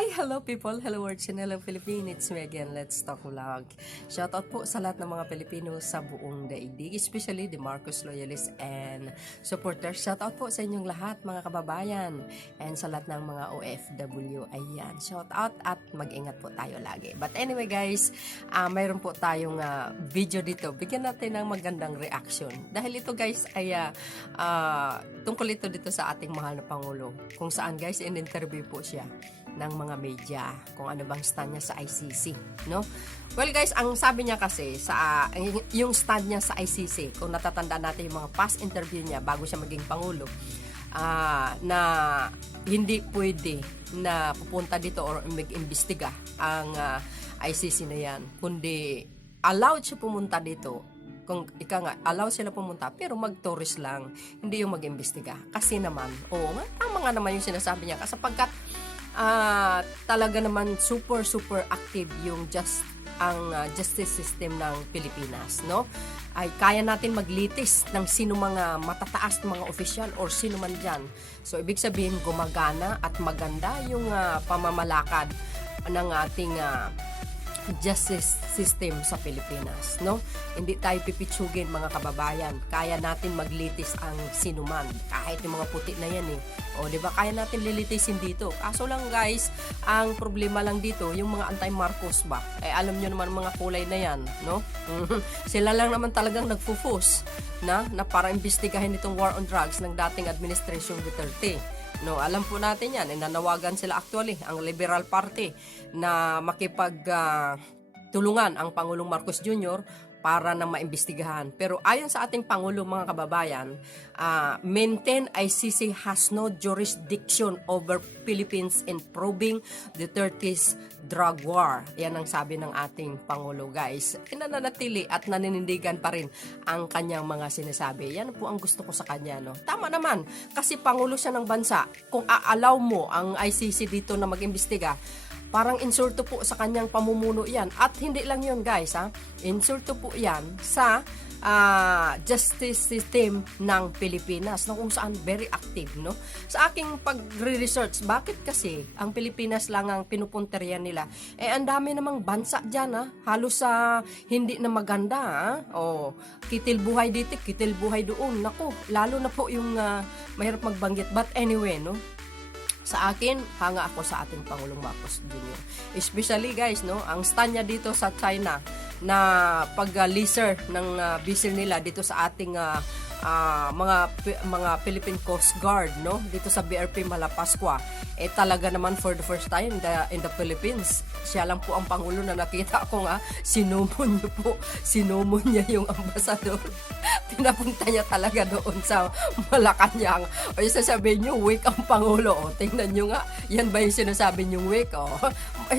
Hi! Hello people! Hello world and hello Philippines! It's me again, Let's Talk Vlog. Shoutout po sa lahat ng mga Pilipino sa buong daigdig, especially the Marcos loyalists and supporters. Shoutout po sa inyong lahat mga kababayan and sa lahat ng mga OFW. Ayan, shoutout at mag-ingat po tayo lagi. But anyway guys, mayroon po tayong video dito. Bigyan natin ng magandang reaction. Dahil ito guys ay tungkol ito dito sa ating mahal na Pangulo. Kung saan guys, in-interview po siya ng mga media kung ano bang stand niya sa ICC, no? Well guys, ang sabi niya kasi sa yung stand niya sa ICC, kung natatandaan natin yung mga past interview niya bago siya maging pangulo, na hindi pwede na pupunta dito or mag-imbestiga ang ICC na yan, kundi allowed siya pumunta dito. Kung allow sila pumunta, pero mag-tourist lang, hindi yung mag-imbestiga. Kasi naman, tama nga naman yung sinasabi niya, sapagkat talaga naman super active yung justice system ng Pilipinas, no? Ay kaya natin maglitis ng sino mga matataas na mga opisyal or sino man dyan. So ibig sabihin gumagana at maganda yung pamamalakad ng ating justice system sa Pilipinas, no? Hindi tayo pipitsugin mga kababayan. Kaya natin maglitis ang sinuman, kahit yung mga puti na yan eh. O, di ba? Kaya natin lilitisin dito. Kaso lang guys, ang problema lang dito, yung mga anti-Marcos ba? Eh, alam nyo naman mga kulay na yan, no? Sila lang naman talagang nagfufus na para imbestigahin itong war on drugs ng dating administration Duterte. No, alam po natin yan. Nanawagan sila actually, ang Liberal Party, na tulungan ang Pangulong Marcos Jr. para na maimbestigahan. Pero ayon sa ating Pangulo mga kababayan, maintain ICC has no jurisdiction over Philippines in probing Duterte's drug war. Yan ang sabi ng ating Pangulo guys. Nananatili at naninindigan pa rin ang kanyang mga sinasabi. Yan po ang gusto ko sa kanya. No? Tama naman, kasi Pangulo siya ng bansa. Kung aalaw mo ang ICC dito na mag-imbestiga, parang insulto po sa kanyang pamumuno yan. At hindi lang yun guys, insulto po yan sa justice system ng Pilipinas, na kung saan very active, no? Sa aking pagre-research, bakit kasi ang Pilipinas lang ang pinupunterian nila? Eh, ang dami namang bansa dyan, halos hindi na maganda, kitil buhay dito, kitil buhay doon. Naku, lalo na po yung mahirap magbanggit. But anyway, no? Sa akin, hanga ako sa ating Pangulong Marcos Jr. Especially guys, no, ang stand niya dito sa China na pag-leaser ng vessel nila dito sa ating mga Philippine Coast Guard, no, dito sa BRP Malapascua, talaga naman for the first time in the Philippines, siya lang po ang Pangulo na nakita ko sinumon niya yung ambasador. Pinapunta niya talaga doon sa Malacanang. O yung sasabihin niyo, weak ang Pangulo. Tingnan niyo nga, yan ba yung sinasabi niyong weak?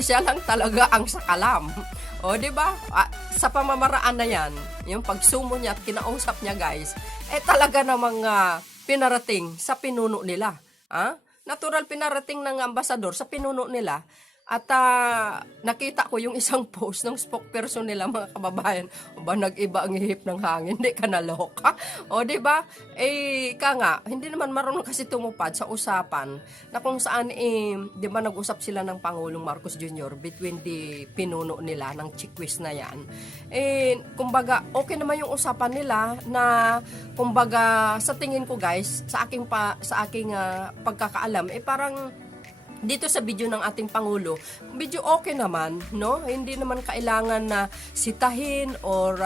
Siya lang talaga ang sakalam. O, di ba? Sa pamamaraan na yan, yung pagsumo niya at kinausap niya guys, talaga namang pinarating sa pinuno nila. Natural pinarating ng ambasador sa pinuno nila. At nakita ko yung isang post ng spokesperson nila mga kababayan. Nag-iba ang ihip ng hangin, hindi ka naloka. O diba? Hindi naman marunong kasi tumupad sa usapan na kung saan diba nag-usap sila ng Pangulong Marcos Jr. between the pinuno nila ng Tsekewes na yan. Kumbaga, okay naman yung usapan nila na kumbaga sa tingin ko guys, sa aking pagkakaalam, parang dito sa video ng ating Pangulo, video okay naman, no? Hindi naman kailangan na sitahin or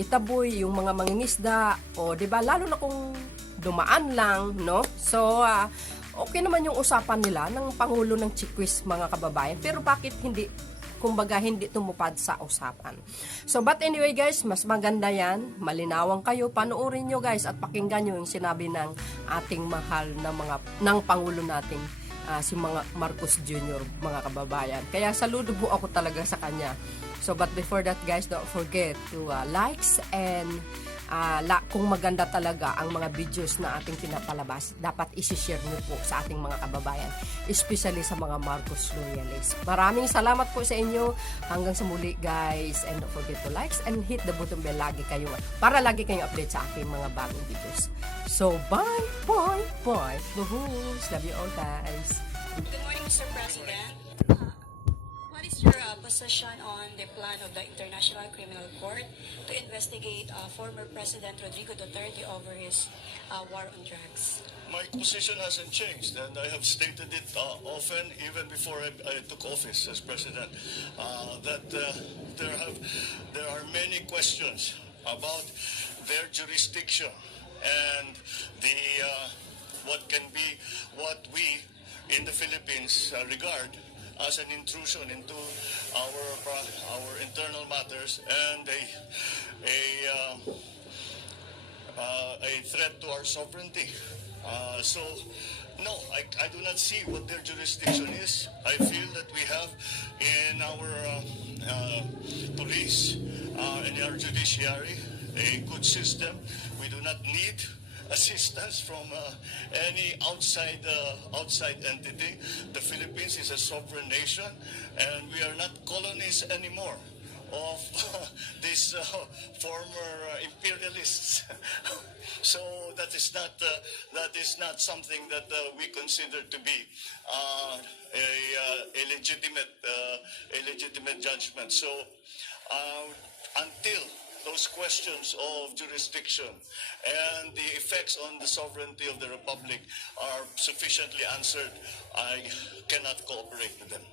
itaboy yung mga mangingisda, o 'di ba? Lalo na kung dumaan lang, no? So, okay naman yung usapan nila ng Pangulo ng Tsekewes mga kababayan. Pero bakit hindi tumupad sa usapan? So, but anyway guys, mas maganda yan, malinawang kayo, panoorin nyo guys at pakinggan nyo yung sinabi ng ating mahal na ng Pangulo nating si Marcos Jr. mga kababayan. Kaya saludo po ako talaga sa kanya. So but before that guys, don't forget to likes and kung maganda talaga ang mga videos na ating pinapalabas, dapat isi-share niyo po sa ating mga kababayan, especially sa mga Marcos loyalists. Maraming salamat po sa inyo. Hanggang sa muli guys, and don't forget to likes and hit the button bell para lagi kayong update sa aking mga bagong videos. So bye. Love you all guys. Good morning, Mr. President. What is your position on the plan of the International Criminal Court to investigate former President Rodrigo Duterte over his war on drugs? My position hasn't changed, and I have stated it often, even before I took office as president, that there are many questions about their jurisdiction and the what we in the Philippines regard as an intrusion into our internal matters and a threat to our sovereignty. So, no, I do not see what their jurisdiction is. I feel that we have in our police, in our judiciary, a good system. We do not need assistance from any outside entity. The Philippines is a sovereign nation, and we are not colonies anymore of these former imperialists. So that is not something that we consider to be a legitimate judgment. So until those questions of jurisdiction and the effects on the sovereignty of the Republic are sufficiently answered, I cannot cooperate with them.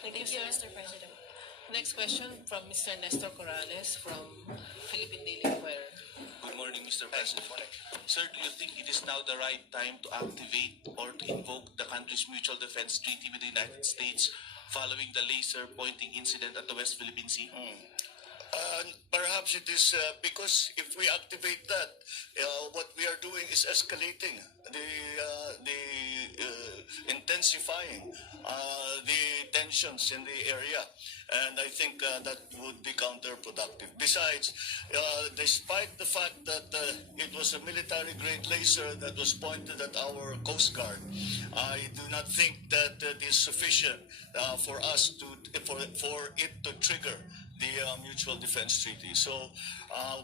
Thank you, Mr. President. Next question from Mr. Nestor Corrales from Philippine Daily Inquirer. Good morning, Mr. President. Sir, do you think it is now the right time to activate or to invoke the country's mutual defense treaty with the United States following the laser pointing incident at the West Philippine Sea? Perhaps it is because if we activate that, what we are doing is escalating, intensifying the tensions in the area, and I think that would be counterproductive. Besides, despite the fact that it was a military-grade laser that was pointed at our Coast Guard, I do not think that it is sufficient for it to trigger the Mutual Defense Treaty. So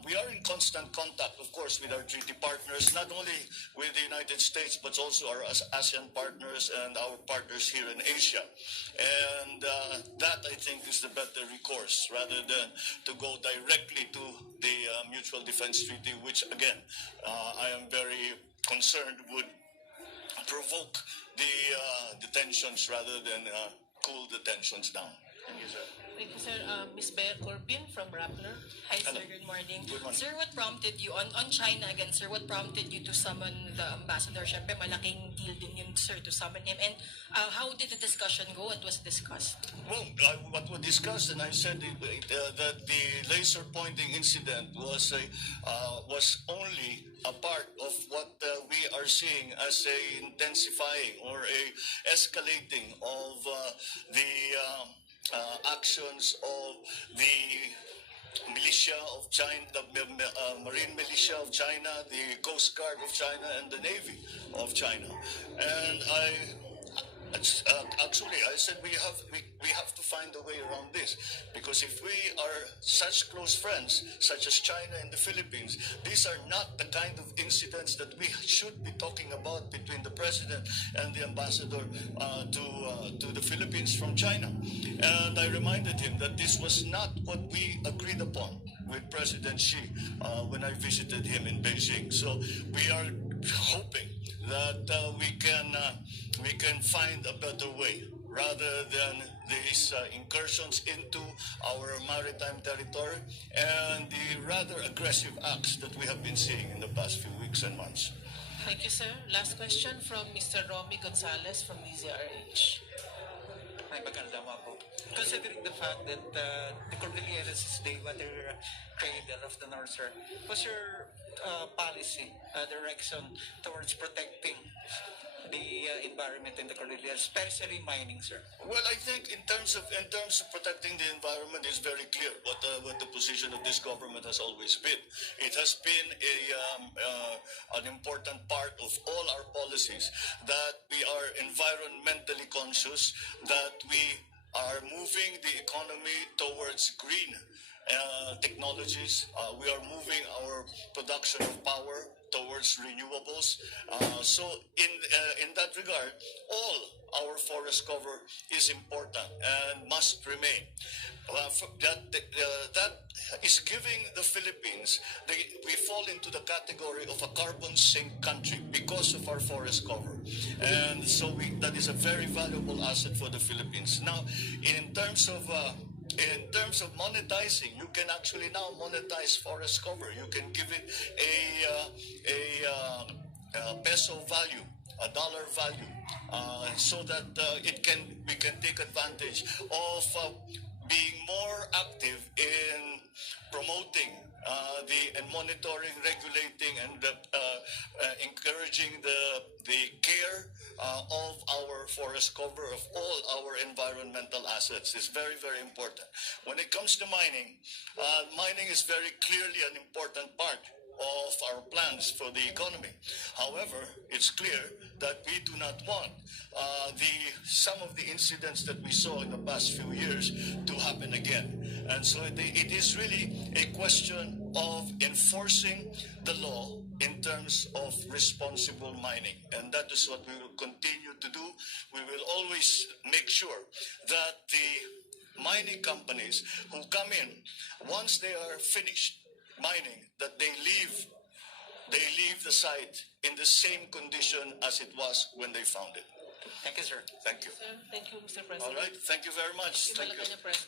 we are in constant contact, of course, with our treaty partners, not only with the United States, but also our ASEAN partners and our partners here in Asia. And that, I think, is the better recourse, rather than to go directly to the Mutual Defense Treaty, which, again, I am very concerned would provoke the tensions rather than cool the tensions down. Thank you, sir. Thank you, sir. Ms. Bea Corpin from Rappler. Hi, sir. Hello. Good morning. Good morning. Sir, what prompted you, on China again, sir, what prompted you to summon the ambassador? Siyempre, malaking deal din yun, sir, to summon him. And how did the discussion go? What was discussed? Well, what we discussed, and I said that the laser pointing incident was only a part of what we are seeing as a intensifying or a escalating of the actions of the militia of China, the marine militia of China, the Coast Guard of China, and the Navy of China. And actually, I said we have to find a way around this, because if we are such close friends, such as China and the Philippines, these are not the kind of incidents that we should be talking about between the president and the ambassador to the Philippines from China. And I reminded him that this was not what we agreed upon with President Xi when I visited him in Beijing. So we are hoping that we can find a better way, rather than these incursions into our maritime territory and the rather aggressive acts that we have been seeing in the past few weeks and months. Thank you, sir. Last question from Mr. Romy Gonzalez from DZRH. Ay, magandang po. Considering the fact that the Cordilleras is the water trader of the North, sir, what's your policy, direction towards protecting the environment in the Cordilleras, especially mining, sir? Well, I think in terms of protecting the environment, is very clear what the position of this government has always been. It has been an important part of all our policies that we are environmentally conscious, that we are moving the economy towards green technologies. We are moving our production of power towards renewables. So in that regard, all our forest cover is important and must remain. That is giving the Philippines, we fall into the category of a carbon sink country because of our forest cover. And so that is a very valuable asset for the Philippines. Now, in terms of monetizing, you can actually now monetize forest cover. You can give it a peso value, a dollar value, so that we can take advantage of being more active in promoting and monitoring, regulating, and encouraging the care of our forest cover, of all our environmental assets is very, very important. When it comes to mining, mining is very clearly an important part of our plans for the economy. However, it's clear that we do not want some of the incidents that we saw in the past few years to happen again. And so it is really a question of enforcing the law in terms of responsible mining. And that is what we will continue to do. We will always make sure that the mining companies who come in, once they are finished mining, that they leave the site in the same condition as it was when they found it. Thank you, sir. Thank you. Sir, thank you, Mr. President. All right. Thank you very much. Thank you, Thank you. Malacanang Press.